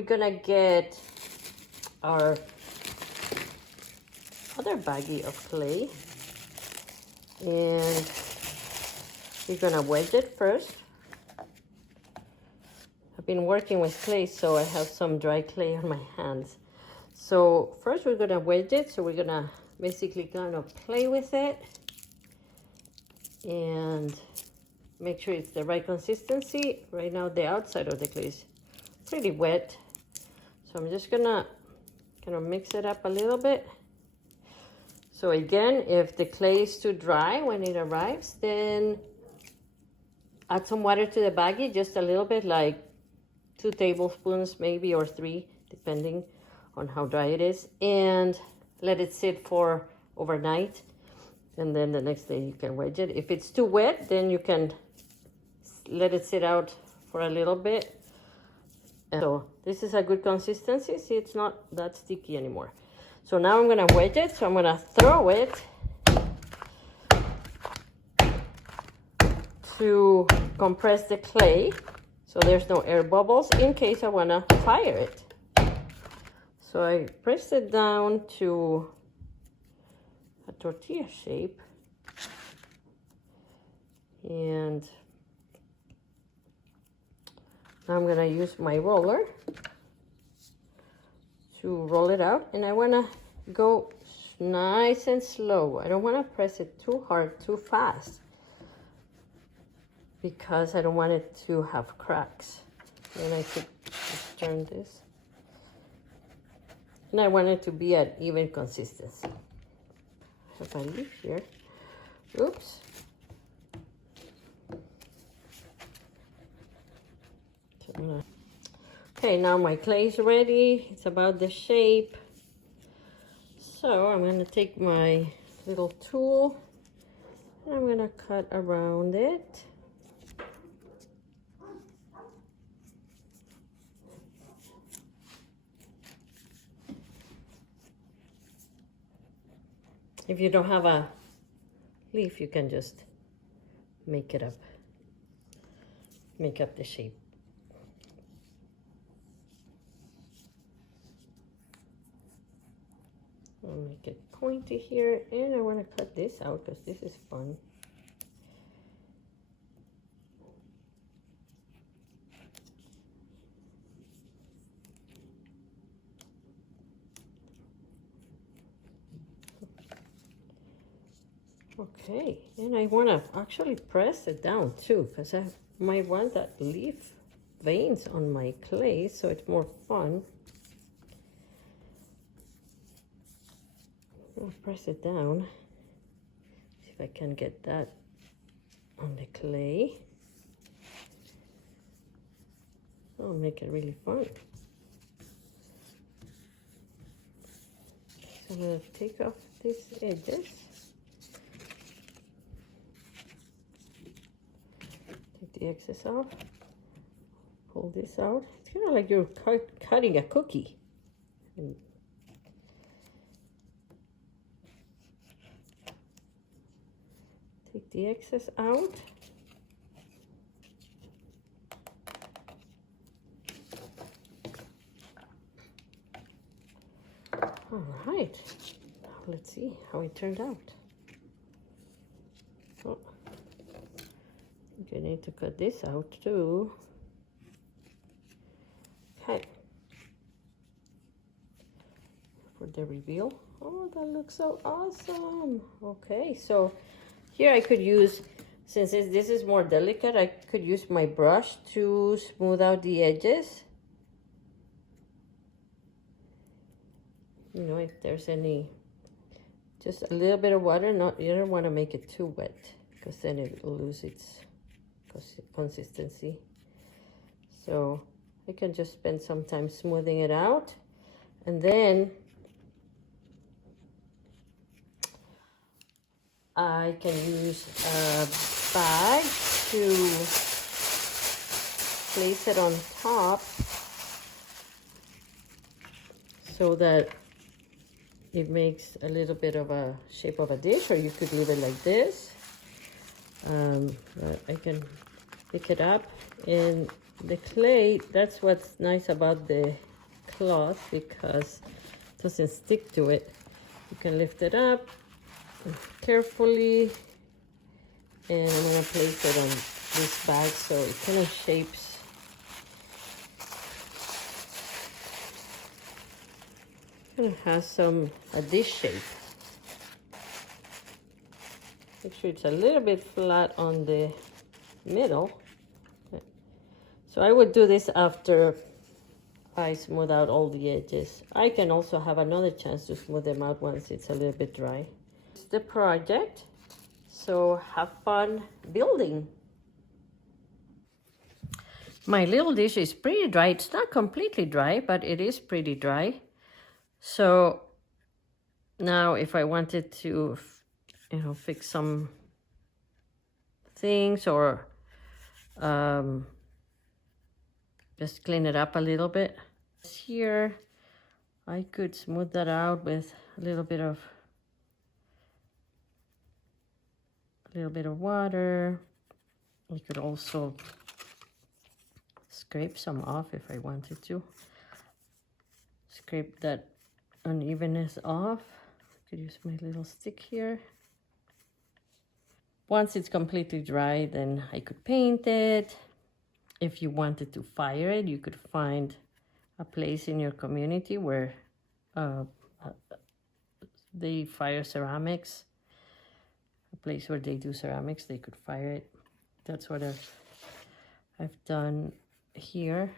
we're gonna get our other baggie of clay, and we're gonna wedge it first. I've been working with clay, so I have some dry clay on my hands. So first we're gonna wedge it, so we're gonna basically kind of play with it and make sure it's the right consistency. Right now the outside of the clay is pretty wet, so I'm just gonna kind of mix it up a little bit. So again, if the clay is too dry when it arrives, then add some water to the baggie, just a little bit, like 2 tablespoons maybe, or 3, depending on how dry it is, and let it sit for overnight, and then the next day you can wedge it. If it's too wet, then you can let it sit out for a little bit. And so this is a good consistency. See, it's not that sticky anymore. So now I'm gonna wedge it, so I'm gonna throw it to compress the clay so there's no air bubbles in case I wanna fire it. So I press it down to a tortilla shape, and now I'm gonna use my roller to roll it out, and I wanna go nice and slow. I don't wanna press it too hard, too fast, because I don't want it to have cracks. And I could just turn this. And I want it to be at even consistency. If I leave here, oops. So okay, now my clay is ready. It's about the shape. So I'm gonna take my little tool and I'm gonna cut around it. If you don't have a leaf, you can just make it up, make up the shape. I'll make it pointy here, and I want to cut this out because this is fun. Okay, and I want to actually press it down too, because I might want that leaf veins on my clay, so it's more fun. I'll press it down, see if I can get that on the clay. I'll make it really fun. So I'm going to take off these edges. The excess off, pull this out. It's kind of like you're cutting a cookie. And take the excess out. All right, now let's see how it turned out. Oh. You need to cut this out too. Okay. For the reveal. Oh, that looks so awesome. Okay, so here I could use, since this is more delicate, I could use my brush to smooth out the edges. You know, if there's any, just a little bit of water. Not, you don't want to make it too wet, because then it will lose its consistency. So I can just spend some time smoothing it out, and then I can use a bag to place it on top so that it makes a little bit of a shape of a dish, or you could leave it like this. I can pick it up, and the clay, that's what's nice about the cloth because it doesn't stick to it. You can lift it up carefully, and I'm gonna place it on this bag so it kind of shapes. Kind of has a dish shape. Make sure it's a little bit flat on the middle. Okay. So I would do this after I smooth out all the edges. I can also have another chance to smooth them out once it's a little bit dry. It's the project, so have fun building. My little dish is pretty dry. It's not completely dry, but it is pretty dry. So now if I wanted to, fix some things or just clean it up a little bit. Here, I could smooth that out with a little bit of water. I could also scrape some off if I wanted to. Scrape that unevenness off. I could use my little stick here. Once it's completely dry, then I could paint it. If you wanted to fire it, you could find a place in your community where they fire ceramics. A place where they do ceramics, they could fire it. That's what I've done here.